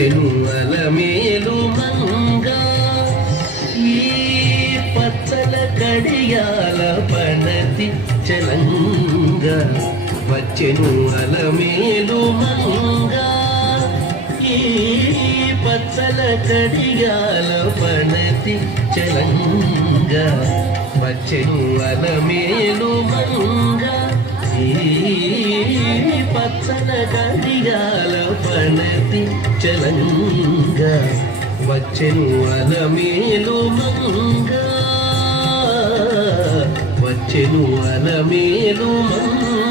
వచ్చెను అలమేలు మంగ ఈ పచ్చల కడియాల పణతి చలంగ వచ్చెను అలమేలు మంగ ఈ పచ్చల కడియాల పణతి చలంగ వచ్చెను అలమేలు మంగ ఈ పచ్చల కడియాల పణతి చలంగ వచ్చెను అలమేలు మంగ వచ్చెను అలమేలు మంగ